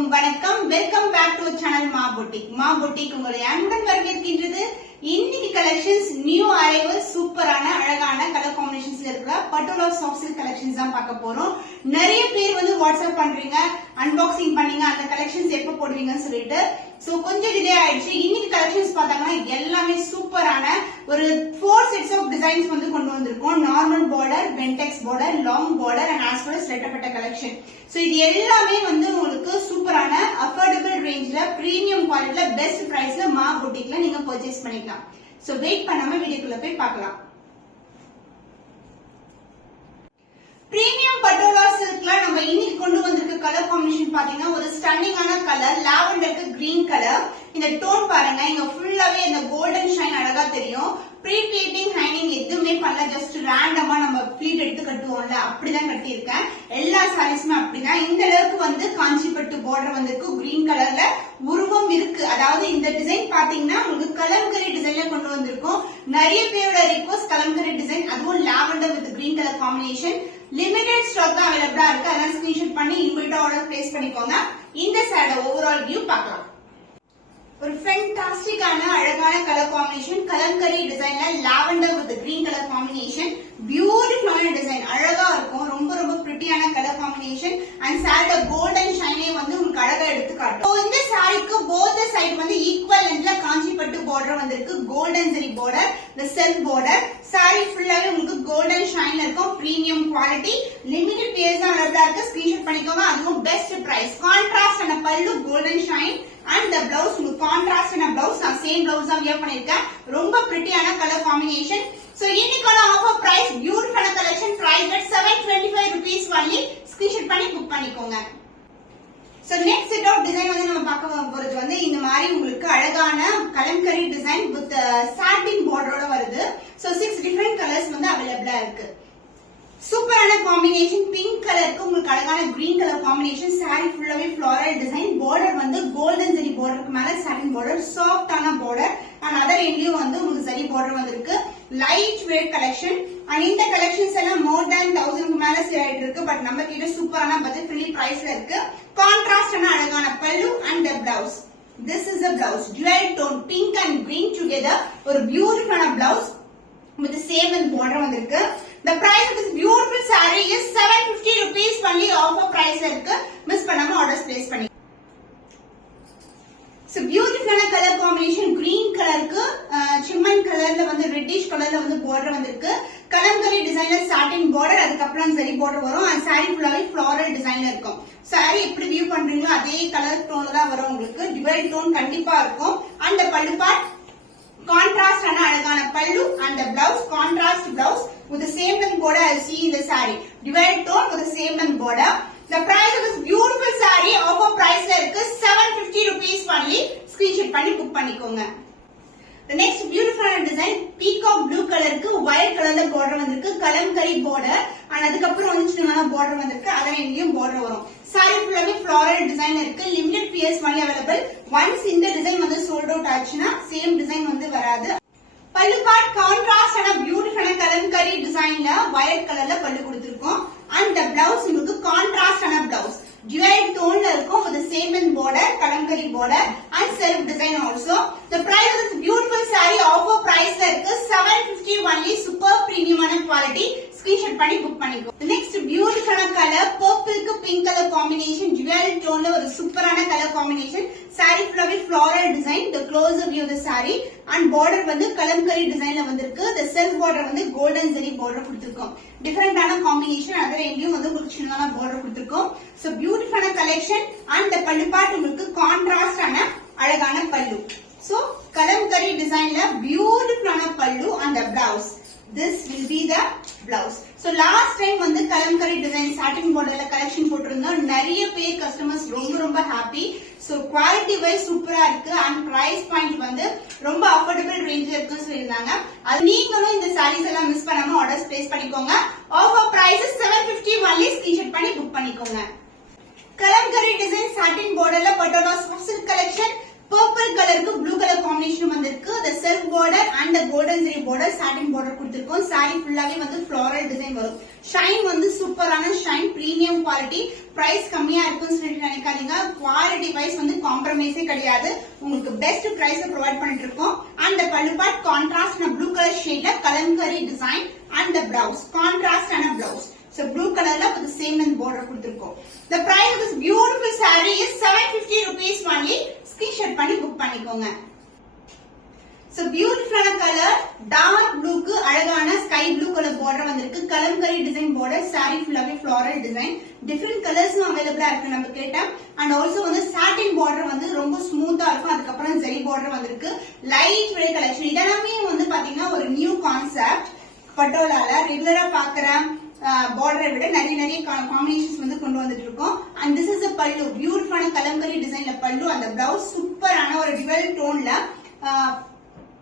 அனைவருக்கும் வணக்கம். Welcome back to channel மா பொட்டிக் உங்களை அன்புடன் வரவேற்கின்றது. இன்னைக்கு கலெக்ஷன்ஸ் நியூ அரைவல் சூப்பரான அழகான கலர் காம்பினேஷன்ஸ்ல இருக்கிற பட்டோலா சாஃப்ட் சில்க் கலெக்ஷன்ஸ் தான் பார்க்க போறோம். நிறைய பேர் வந்து வாட்ஸ்அப் பண்றீங்க, அன்பாக்சிங் பண்ணீங்க, அந்த கலெக்ஷன்ஸ் எப்ப போடுவீங்கன்னு சொல்லிட்டு. சோ கொஞ்சம் டிலே ஆயிடுச்சு. இன்னைக்கு கலெக்ஷன்ஸ் பார்த்தாங்கன்னா எல்லாமே சூப்பரான ஒரு 4 செட்ஸ் ஆஃப் டிசைன்ஸ் வந்து கொண்டு வந்திருக்கோம். நார்மல் பார்டர், பென்டெக்ஸ் border, long border and as well as ரெட்டப்பட்ட கலெக்ஷன். சோ இது எல்லாமே வந்து உங்களுக்கு சூப்பரான அஃபோர்டபிள் ரேஞ்ச்ல பிரீமியம் குவாலிட்டில பெஸ்ட் பிரைஸ்ல மா பொட்டிக்ல நீங்க பர்ச்சேஸ் பண்ணிக்கலாம். சோ வெயிட் பண்ணாம வீடியோக்குள்ள போய் பார்க்கலாம். பிரீமியம் பட்டோலா சில்க்ல நம்ம இன்னைக்கு கொண்டு வந்திருக்க கலர் காம்பினேஷன் பாத்தீங்கன்னா ஒரு ஸ்டன்னிங்கான கலர், லாவெண்டருக்கு கிரீன் கலர். இந்த டோன் பாருங்க, இங்க ஃபுல்லாவே இந்த கோல்டன் ஷைன் அழகா தெரியும். ப்ரீ பிளீட்டிங் ஹைனிங் எதுவுமே பண்ணல, ஜஸ்ட் ரேண்டமா நம்ம பிளீட் எடுத்து கட்டுவோம்ல அப்படிதான் கட்டியிருக்கேன். எல்லா சாரீஸுமே அப்படிதான். இந்த அளவுக்கு வந்து காஞ்சிப்பட்டு பார்டர் வந்திருக்கு, கிரீன் கலர்ல உருவம் இருக்கு. அதாவது இந்த டிசைன் பாத்தீங்கன்னா உங்களுக்கு கலம்கரி டிசைன்ல கொண்டு வந்திருக்கோம். நிறைய பேரோட ரிக்வஸ்ட் கலம்கரி டிசைன், அதுவும் lavender with green colour combination. Limited stock தான் அவைலபிளா இருக்கு. அதனால ஸ்கிரீன்ஷாட் பண்ணி இமிடியேட்டா ஆர்டர் பிளேஸ் பண்ணிக்கோங்க. இந்த சாரியோட ஓவரால் வியூ பார்க்கலாம். ஒரு ஃபேண்டாஸ்டிக்கான அழகான கலர் காம்பினேஷன், கலம்கரி டிசைன்ல lavender with green colour combination. பியூட்டிஃபுல்லான டிசைன், அழகா இருக்கும். ரொம்ப ரொம்ப பிரிட்டியான கலர் காம்பினேஷன். அண்ட் சாரியோட கோல்டன் ஷைனே வந்து உங்களுக்கு அழகா எடுத்து காட்டும். இந்த சாரிக்கு போத் சைடு வந்து ஈக்குவல் லென்த்ல காஞ்சிப்பட்டு பார்டர் வந்திருக்கு. கோல்டன் ஜரி பார்டர், இந்த செல்ஃப் பார்டர். சாரி ஃபுல்லாவே உங்களுக்கு கோல்டன் ஷைன்ல இருக்கும். பிரீமியம் குவாலிட்டி, லிமிடெட் பீஸ் தான் அவைலபிளா இருக்கு. ஸ்கிரீன்ஷாட் பண்ணிக்கோங்க. அதுவும் பெஸ்ட் பிரைஸ். கான்ட்ராஸ்ட் ஆன pallu, golden shine and the blouse உங்களுக்கு கான்ட்ராஸ்ட் ஆன பிளவுஸ். நான் சேம் பிளவுஸ் தான் வியர் பண்ணிருக்கேன். ரொம்ப பிரிட்டியான கலர் காம்பினேஷன். சோ இன்னைக்கான ஆஃபர் பிரைஸ் பியூட்டிஃபுல்லான collection, price at 725 rupees only. Screenshot பண்ணி புக் பண்ணிக்கோங்க. So next set of design வந்து நம்ம பார்க்க போறது வந்து இந்த மாதிரி உங்களுக்கு அழகான கலம்கரி டிசைன் வித் சாட்டின் பார்டரோட வருது. சோ 6 டிஃபரெண்ட் கலர்ஸ் வந்து அவைலபிளா இருக்கு. சூப்பரான காம்பினேஷன். பிங்க் கலருக்கு உங்களுக்கு அழகான கிரீன் கலர் காம்பினேஷன். சாரி ஃபுல்லாவே ஃப்ளோரல் டிசைன். பார்டர் வந்து கோல்டன் ஜரி பார்டருக்கு மேல சாட்டின் பார்டர், சாஃப்டான பார்டர். அண்ட் அதர் எண்ட்லயும் வந்து உங்களுக்கு ஜரி பார்டர் வந்திருக்கு. Light weight collection. அண்ட் இந்த கலெக்ஷன்ஸ் எல்லாம் மோர் தேன் 1000 மேல சேல் ஆயிட்டு இருக்கு. பட் நம்ம கிட்ட சூப்பரான பட்ஜெட் ஃப்ரெண்ட்லி பிரைஸ்ல இருக்கு. கான்ட்ராஸ்டான அழகான பல்லு and the blouse. This is the blouse. Dual tone pink and green together. ஒரு பியூட்டிஃபுல்லான blouse with the same and border வந்திருக்கு. The price of this beautiful saree is 750 rupees only. Offer price இருக்கு. Miss பண்ணாம orders place பண்ணி. So beautiful color combination. Green கலருக்கு சிம்மன் கலர்ல வந்து reddish கலர்ல வந்து border வந்திருக்கு. கலம்கரி டிசைன்ல satin border, அதுக்கு அப்புறம் சரி border வரும். and saree ஃபுல்லாவே floral டிசைன்ல இருக்கும். saree எப்படி வியூ பண்றீங்களோ அதே கலர் டோன்ல தான் வரும் உங்களுக்கு. டிவைட் டோன் கண்டிப்பா இருக்கும். and பல்லு பார்ட் contrast ஆன அழகான பல்லு and the blouse contrast blouse with the same length border as see in the saree. Divide tone with the same length border. The price of this beautiful saree offer price la irukku 750 rupees only. Screenshot பண்ணி book பண்ணிக்கோங்க. The next beautiful design, peacock blue color க்கு white colorல border வந்திருக்கு. Kalamkari border and அதுக்கு அப்புறம் வந்து சின்னமான border வந்திருக்கு. அதே எங்கேயும் border வரும். saree ஃபுல்லாவே floral design இருக்கு. limited pieces only available. once இந்த டிசைன் வந்து sold out ஆச்சுனா சேம் டிசைன் வந்து வராது. பல்லு பார்ட் கான்ட்ராஸ்ட் ஆன பியூட்டிஃபுல்லான கலம்கரி டிசைன்ல வயலட் கலர்ல பல்லு கொடுத்திருக்கோம். and the blouse உங்களுக்கு கான்ட்ராஸ்ட் ஆன blouse. dual tone la irukum with the same in border, kalamkari border and self design also. The price of this beautiful saree offer price la irukku 750 only. Super premium ana quality. Screenshot பண்ணி book பண்ணிக்கோ. The next beautiful color, purple க்கு pink color combination. dual tone la ஒரு சூப்பரான colour combination. saree ஃபுல்லாவே floral design. The closer view of the saree and border வந்து கலம்கரி டிசைன்ல வந்திருக்கு. The self border வந்து golden zari border கொடுத்திருக்கோம். டிஃபரண்டான காம்பினேஷன். அதே எங்கேயும் வந்து உங்களுக்கு சின்னதான border கொடுத்திருக்கோம். So beautiful collection and the பல்லு பார்ட் உங்களுக்கு கான்ட்ராஸ்ட் ஆன அழகான பல்லு. So கலம்கரி டிசைன்ல பியூட்டிஃபுல்லான பல்லு and the blouse. This will be the blouse. So last time வந்து கலம்கரி டிசைன் satin borderல கலெக்ஷன் போட்டிருந்தோம். நிறைய பேர் கஸ்டமர்ஸ் ரொம்ப ஹாப்பி. So quality wise சூப்பரா இருக்கு and price point வந்து ரொம்ப அஃபோர்டபிள் ரேஞ்ச்ல இருக்குன்னு சொல்லிருந்தாங்க. அது நீங்களும் இந்த sarees எல்லாம் மிஸ் பண்ணாம ஆர்டர்ஸ் பிளேஸ் பண்ணிக்கோங்க. Offer price 750 only. ஸ்கிரீன்ஷாட் பண்ணி புக் பண்ணிக்கோங்க. கலம்கரி டிசைன் satin borderல Patola soft silk collection. Purple கலருக்கு ப்ளூ கலர் காம்பினேஷன் வந்திருக்கு. the self border and the golden zari border satin border கொடுத்திருக்கோம். saree ஃபுல்லாவே வந்து floral design வரும். ஷைன் வந்து சூப்பரான ஷைன், பிரீமியம் குவாலிட்டி. பிரைஸ் கம்மியா இருக்குன்னு சொல்லிட்டு நினைக்காதீங்க. குவாலிட்டி வைஸ் வந்து காம்ப்ரமைஸே கிடையாது. உங்களுக்கு பெஸ்ட் பிரைஸ் ப்ரொவைட் பண்ணிட்டு இருக்கோம். அந்த pallu part contrast blue colour ஷேட்ல Kalamkari design and the blouse contrast and a blouse. So blue color la with the same length border கொடுத்திருக்கோம். The price of this beautiful saree is 750 rupees only. Screenshot பண்ணி book பண்ணிக்கோங்க. So beautiful color dark blue க்கு அழகான sky blue color border வந்திருக்கு. Kalamkari design border, saree ஃபுல்லாவே floral design. Different colors available இருக்கு நம்ம கேட்டா. And also வந்து satin border வந்து ரொம்ப ஸ்மூத்தா இருக்கும். அதுக்கு அப்புறம் zari border வந்திருக்கு. Light weight collection. இதெல்லாமே வந்து பாத்தீங்கன்னா ஒரு நியூ கான்செப்ட். பட்டோலால ரெகுலரா பாக்குற border விட நிறைய காம்பினேஷன்ஸ் வந்து கொண்டு வந்துட்டு இருக்கோம். and this is a pallu, பியூட்டிஃபுல்லான கலம்கரி டிசைன்ல பல்லு. அந்த பிளவுஸ் சூப்பரான ஒரு டுவல் டோன்ல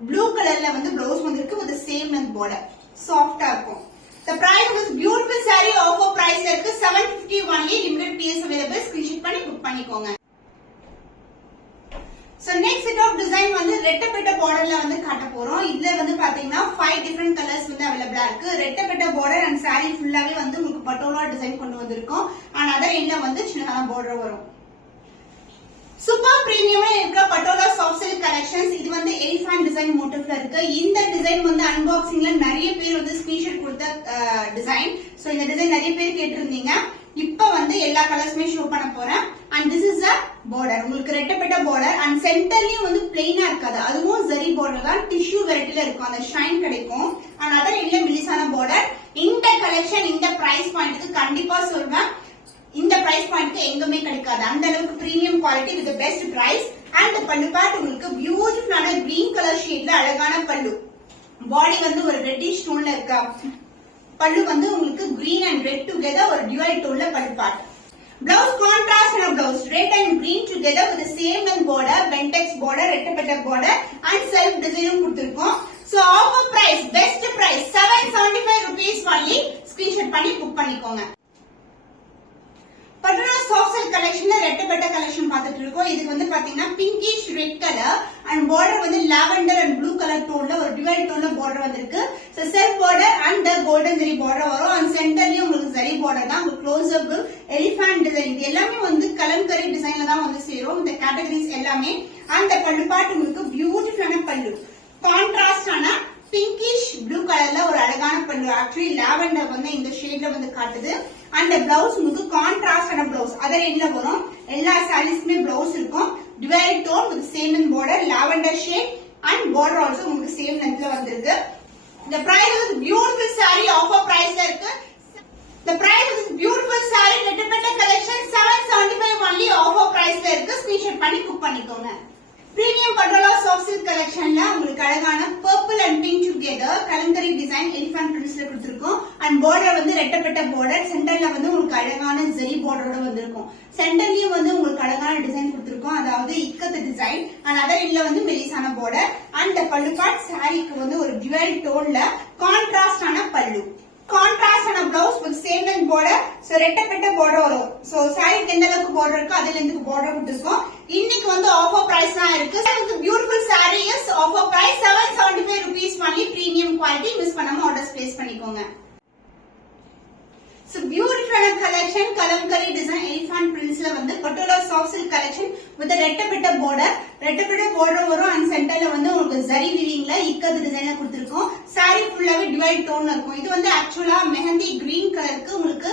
ப்ளூ கலர்ல வந்து பிளவுஸ் வந்திருக்கு with the same length border. சாஃப்ட்டா இருக்கும். the price of this beautiful saree offer price இருக்கு 750 only. limited pieces available. screenshot பண்ணி book பண்ணிக்கோங்க. So next set of design வந்து ரெட்டப்பட்ட borderல வந்து காட்ட போறோம். இதுல வந்து பாத்தீங்கன்னா 5 different colors வந்து available இருக்கு. ரெட்டப்பட்ட border and saree ஃபுல்லாவே வந்து உங்களுக்கு பட்டோலா டிசைன் கொண்டு வந்திருக்கோம். and other endல வந்து சின்னதான border வரும். சூப்பர் பிரீமியமா இருக்க பட்டோலா சாஃப்ட் சில்க் கலெக்ஷன்ஸ். இது வந்து எலிஃபண்ட் டிசைன் மோட்டிவ்ல இருக்கு. இந்த டிசைன் வந்து அன்பாக்சிங்ல நிறைய பேர் வந்து ஸ்கிரீன்ஷாட் கொடுத்த டிசைன். சோ இந்த டிசைன் நிறைய பேர் கேட்டிருந்தீங்க. இப்ப வந்து எல்லா கலர்ஸுமே ஷோ பண்ண போறேன். and this is a border. உங்களுக்கு ரெட்டப்பட்ட border and சென்டர்லயும் வந்து பிளைனா இருக்காது. அதுவும் zari border தான். டிஷ்யூ வெரைட்டில இருக்கும். அந்த ஷைன் கிடைக்கும். and other இல்ல மிலிசான border. இந்த கலெக்ஷன் இந்த பிரைஸ் பாயிண்ட்க்கு கண்டிப்பா சொல்வேன். இந்த பிரைஸ் பாயிண்ட்க்கு எங்குமே கிடைக்காது. அந்த அளவுக்கு premium quality with best price. and pallu part உங்களுக்கு பியூட்டிஃபுல்லான கிரீன் கலர் ஷேட்ல அழகான பல்லு. பாடி வந்து ஒரு ரெட்டிஷ் டோன்ல இருக்கா. பல்லு வந்து உங்களுக்கு green and red together ஒரு dual tone ல பல்லு part. Blouse contrast and blouse red and green together with the same length border, bentex border, ரெட்டப்பட்ட border and self design கொடுத்திருக்கோம். So offer price, best price 775 rupees only. screenshot பண்ணி book பண்ணிக்கோங்க. Patola soft silk கலெக்ஷன்ல ரெட்டப்பட்ட collection பார்த்துட்டு இருக்கோம். இதுக்கு வந்து பாத்தீங்கன்னா pinkish red colour and border வந்து lavender and blue colour டோன்ல ஒரு டுவல் டோன்ல border வந்திருக்கு. So self border and the golden zari border வரும். and சென்டர்லயும் உங்களுக்கு zari border தான். உங்களுக்கு க்ளோஸ் அப் எலிஃபண்ட் டிசைன் இது எல்லாமே வந்து கலம்கரி டிசைன்ல தான் வந்து சேரும். இந்த கேட்டகரிஸ் எல்லாமே. அந்த பல்லு பார்ட் உங்களுக்கு பியூட்டிஃபுல்லான பல்லு. கான்ட்ராஸ்டான பிங்கிஷ் ப்ளூ கலர்ல ஒரு அழகான பல்லு. ஆக்சுவலி லாவெண்டர் வந்து இந்த ஷேட்ல வந்து காட்டுது. and the blouse உங்களுக்கு கான்ட்ராஸ்ட் ஆன blouse அதர் எண்ட்ல வரும். எல்லா சாரீஸ்க்குமே blouse இருக்கும். dual tone with same in border, lavender shade and border also உங்களுக்கு same lengthல வந்திருக்கு. the price of this beautiful saree offer priceல இருக்கு. the price of this beautiful saree ரெட்டப்பட்ட collection 775 only offer priceல இருக்கு. screenshot பண்ணி book பண்ணிக்கோங்க. Premium Patola soft silk கலெக்ஷன்ல உங்களுக்கு அழகான purple and pink together Kalamkari design elephant பிரிண்ட்ஸ்ல கொடுத்திருக்கோம். and border வந்து ரெட்டப்பட்ட border. சென்டர்ல வந்து உங்களுக்கு அழகான zari borderோட வந்திருக்கும். சென்டர்லயும் வந்து உங்களுக்கு அழகான டிசைன் கொடுத்திருக்கோம். அதாவது இக்கத்து டிசைன். and other இல்ல வந்து மெலிசான border. and the பல்லு பார்ட் சாரிக்கு வந்து ஒரு dual டோன்ல கான்ட்ராஸ்ட் ஆன பல்லு. கான்ட்ராஸ்ட் ஆன blouse with same length border. so ரெட்டப்பட்ட border வரும். so சாரிக்கு எந்த அளவுக்கு border இருக்கோ அதுல இருந்து border கொடுத்திருக்கோம். இன்னைக்கு வந்து ஆஃபர் பிரைஸ் தான் இருக்கு. இந்த beautiful saree is offer price 775 rupees only. premium quality. Miss பண்ணாம ஆர்டர்ஸ் பிளேஸ் பண்ணிக்கோங்க. so beautiful collection kalamkari design elephant prints la வந்து patola soft silk collection with ரெட்டப்பட்ட border வரும். and சென்டர்ல வந்து உங்களுக்கு zari weaving ல இக்கத்து டிசைன்ல கொடுத்திருக்கோம். saree ஃபுல்லாவே dual tone இருக்கும். இது வந்து ஆக்சுவலா மெஹந்தி கிரீன் கலருக்கு உங்களுக்கு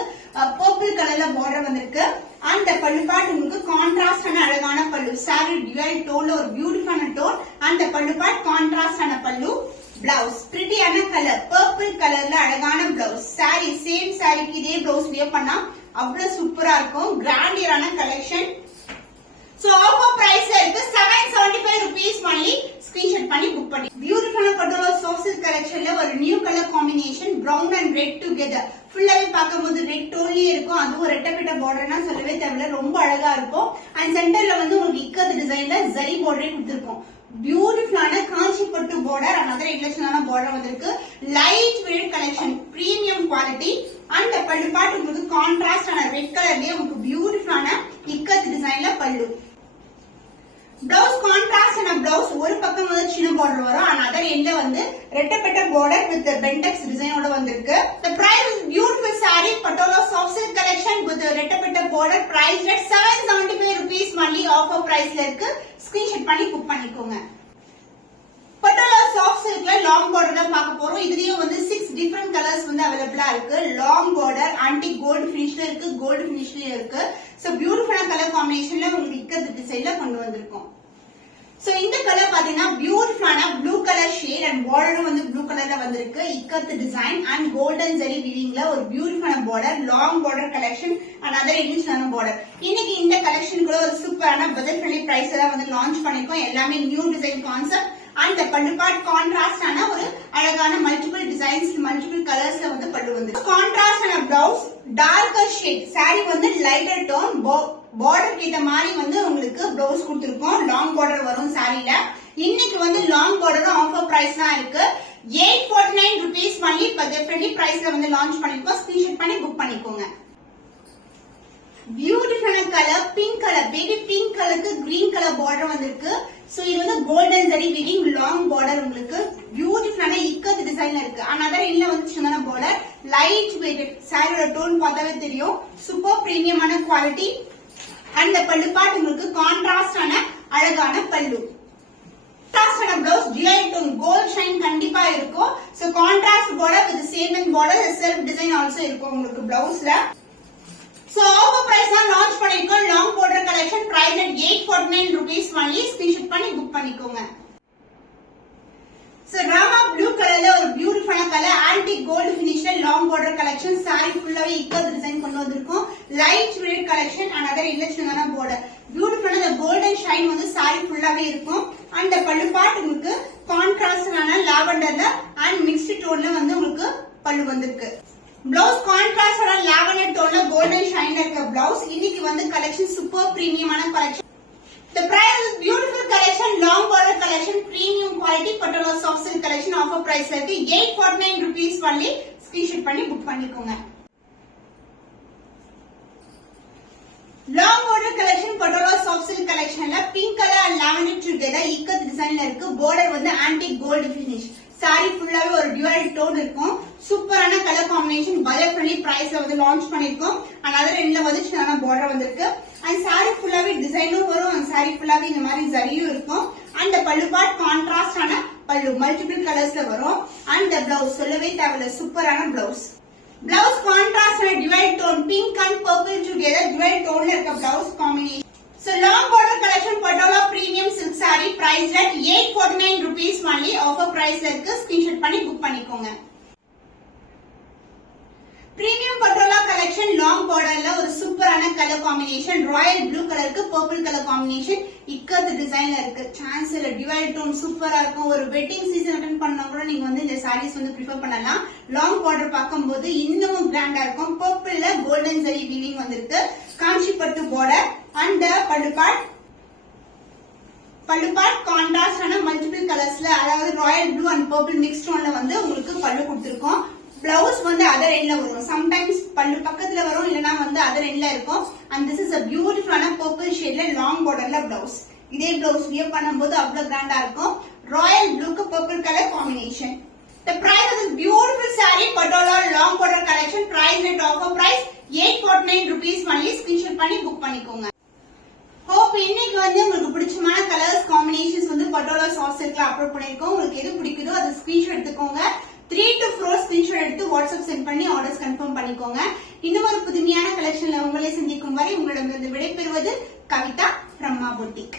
பர்பிள் கலர்ல border வந்திருக்கு. and பல்லு பார்ட் உங்களுக்கு கான்ட்ராஸ்ட் ஆன அழகான பல்லு. saree dual tone ல ஒரு பியூட்டிஃபுல்லான tone. and pallu part contrast ஆன பல்லு. blouse பிரிட்டியான கலர் பர்பிள் கலர்ல அழகான blouse. saree சேம் சாரிக்கு இதே blouse wear பண்ணா அவ்வளவு சூப்பரா இருக்கும். கிராண்டியரான கலெக்ஷன். சோ ஆஃபர் பிரைஸ் இருக்கு 775 rupees only. screenshot பண்ணி book பண்ணி. பியூட்டிஃபுல்லான பட்டோலா சாஃப்ட் சில்க் கலெக்ஷன்ல ஒரு new colour combination brown and red together. ஃபுல்லாவே பார்க்கும்போது ரெட் டோன்லயே இருக்கும். அதுவும் ரெட்டப்பட்ட borderனா சொல்லவே தேவையில்ல. ரொம்ப அழகா இருக்கும். and சென்டர்ல வந்து உங்களுக்கு இக்கத்து டிசைன்ல zari border கொடுத்திருக்கோம். பியூட்டிஃபுல்லான காஞ்சி பட்டு border and other எக்லெக்ஷனான border வந்திருக்கு. Light weight collection premium quality. and pallu part உங்களுக்கு கான்ட்ராஸ்ட் ஆன ரெட் கலர்லயே உங்களுக்கு பியூட்டிஃபுல்லான இக்கத்து டிசைன்ல பல்லு. blouse contrast border வரும் and other end வந்து ரெட்டப்பட்ட border with bentex design ஓட வந்திருக்கு. The price is beautiful saree Patola soft silk collection with ரெட்டப்பட்ட border priced at 775 rupees only. Offer price ல இருக்கு. Screenshot பண்ணி book பண்ணிக்கோங்க. Patola soft silk ல long border தான் பார்க்க போறோம். இதுலயும் வந்து 6 different colors வந்து அவேலபிளா இருக்கு. Long border antique gold finishல இருக்கு, gold finishல இருக்கு. So beautiful color combinationல உங்களுக்கு இக்கத்து டிசைன்ல கொண்டு வந்திருக்கோம். So இந்த கலர் பாத்தீங்கன்னா பியூட்டிஃபுல்லான ப்ளூ கலர் ஷேட் அண்ட் பார்டரும் வந்து ப்ளூ கலர்ல வந்திருக்கு. Ikat design and golden zari வீவிங்ல ஒரு பியூட்டிஃபுல்லான border, long border collection and other இன்டிஷனான பார்டர். இன்னைக்கு இந்த கலெக்ஷன் கூட ஒரு சூப்பரான பட்ஜெட் ஃப்ரெண்ட்லி பிரைஸ்ல தான் வந்து லான்ச் பண்ணிருக்கோம். எல்லாமே new design concept and pallu part contrast ஆன ஒரு அழகான மல்டிபிள் டிசைன்ஸ் மல்டிபிள் கலர்ஸ்ல வந்து பல்லு வந்து கான்ட்ராஸ்ட் ஆன பிளவுஸ் டார்க்கர் ஷேட். சாரி வந்து லைட்டர் டோன் பார்டர் கேட்ட மாதிரி வந்து உங்களுக்கு பிளவுஸ் கொடுத்திருக்கோம். லாங் பார்டர் வரும் சாரில. இன்னைக்கு வந்து லாங் பார்டரும் ஆஃபர் பிரைஸ் தான் இருக்கு. 849 rupees only பட்ஜெட் ஃப்ரெண்ட்லி பிரைஸ்ல வந்து லான்ச் பண்ணிருக்கோம். ஸ்கிரீன்ஷாட் பண்ணி புக் பண்ணிக்கோங்க. பியூட்டிஃபுல்லான colour pink colour, baby pink கலருக்கு கிரீன் கலர் பார்டர் வந்திருக்கு. சோ இது வந்து golden zari weaving long border உங்களுக்கு பியூட்டிஃபுல்லான இக்கத்து டிசைன்ல இருக்கு. அனதர் இல்ல வந்து சின்ன பார்டர் லைட் வெயிட். சாரியோட டோன் பார்த்தாவே தெரியும். சூப்பர் பிரீமியமான குவாலிட்டி அண்ட் பல்லு பார்ட் உங்களுக்கு கான்ட்ராஸ்ட் ஆன அழகான பல்லு. கான்ட்ராஸ்ட் ஆன blouse delight tone gold shine கண்டிப்பா இருக்கும். So contrast border with same and border self design also இருக்கும் உங்களுக்கு பிளவுஸ்ல. So offer price தான் லான்ச் பண்ணிருக்கோம். Long border collection price at 849 rupees only. Screenshot பண்ணி புக் பண்ணிக்கோங்க. So ராமா ப்ளூ கலர்ல ஒரு பியூட்டிஃபுல்லான கலர் ஆன்டிக் கோல்ட் ஃபினிஷ்ல லாங் border collection. சாரி ஃபுல்லாவே இக்கத் டிசைன் கொண்டு வந்திருக்கோம். Light weight collection and other இல்லட்சனான border. பியூட்டிஃபுல்லான கோல்டன் ஷைன் வந்து சாரி ஃபுல்லாவே இருக்கும். அந்த பல்லு பார்ட் உங்களுக்கு கான்ட்ராஸ்டான லாவெண்டர்ல and மிக்ஸ்ட் டோன்ல வந்து உங்களுக்கு பல்லு வந்திருக்கு. Blouse contrast or lavender tone golden shine like a blouse. இன்னைக்கு வந்து collection super premium ஆன collection. The price is beautiful collection, long border collection, premium quality Patola soft silk collection. Offer price ல இருக்கு 849 rupees only. Screenshot பண்ணி book பண்ணிக்கோங்க. Long border collection Patola soft silk collectionல pink color and lavender together ikat டிசைன்ல இருக்கு. border வந்து antique gold finish. Sorry ஃபுல்லாவே ஒரு dual tone இருக்கும். சூப்பரான கலர் காம்பினேஷன் பட்ஜெட் ஃப்ரெண்ட்லி பிரைஸ்ல வந்து லான்ச் பண்ணிருக்கோம். அண்ட் அதர் எண்ட்ல வந்து சின்ன பார்டர் வந்திருக்கு. அண்ட் சாரி ஃபுல்லாவே டிசைனும் வரும். அண்ட் சாரி ஃபுல்லாவே இந்த மாதிரி ஜரியும் இருக்கும். அண்ட் பல்லு பார்ட் கான்ட்ராஸ்ட் ஆன பல்லு மல்டிபிள் கலர்ஸ்ல வரும். அண்ட் பிளவுஸ் சொல்லவே தேவையில்ல சூப்பரான பிளவுஸ். பிளவுஸ் கான்ட்ராஸ்ட் ஆன dual tone pink and purple together dual டோன்ல இருக்க blouse combination. So long border collection Patola premium silk saree priced at 849 rupees only. Offer price ல இருக்கு. ஸ்கிரீன்ஷாட் பண்ணி புக் பண்ணிக்கோங்க. Premium Patola collection long borderல ஒரு சூப்பரான colour combination Royal blue கலருக்கு purple colour combination இக்கத்து டிசைன்ல இருக்கு. சான்ஸ் இல்ல டிவைட் டோன் சூப்பரா இருக்கும். ஒரு வெட்டிங் சீசன் அட்டெண்ட் பண்ணா கூட நீங்க வந்து இந்த சாரீஸ் வந்து ப்ரிஃபர் பண்ணலாம். லாங் பார்டர் பார்க்கும்போது இன்னமும் கிராண்டா இருக்கும். பர்பிள்ல கோல்டன் ஜரி வீவிங் வந்திருக்கு. காஞ்சிப்பட்டு border and pallu part contrast ஆன மல்டிபிள் கலர்ஸ்ல அதாவது royal blue and purple mix டோன்ல வந்து உங்களுக்கு பல்லு கொடுத்திருக்கோம். பிளவுஸ் வந்து அதர் எண்ட்ல வரும். சம்டைம்ஸ் பல்லு பக்கத்துல வரும் இல்லனா வந்து அதர் எண்ட்ல இருக்கும். அண்ட் திஸ் இஸ் a பியூட்டிஃபுல்லான பர்பிள் ஷேட்ல லாங் பார்டர்ல பிளவுஸ். இதே பிளவுஸ் வியர் பண்ணும்போது அவ்வளவு கிராண்டா இருக்கும். ராயல் ப்ளூக்கு purple colour combination. The price of this beautiful saree Patola long border collection price at offer price 849 rupees only. Screenshot பண்ணி புக் பண்ணிக்கோங்க. ஹோப் இன்னைக்கு வந்து உங்களுக்கு பிடிச்சமான கலர்ஸ் காம்பினேஷன்ஸ் வந்து Patola soft silkல அப்லோட் பண்ணிருக்கோம். உங்களுக்கு எது பிடிக்குதோ அதை ஸ்கிரீன்ஷாட் எடுத்துக்கோங்க. 3 to 4 ஸ்கிரீன்ஷாட் எடுத்து வாட்ஸ்அப் சென்ட் பண்ணி ஆர்டர்ஸ் கன்ஃபார்ம் பண்ணிக்கோங்க. இன்னும் ஒரு புதுமையான கலெக்ஷன்ல உங்களை சந்திக்கும் வரை உங்களிடமிருந்து விடைபெறுவது கவிதா from Ma Boutique.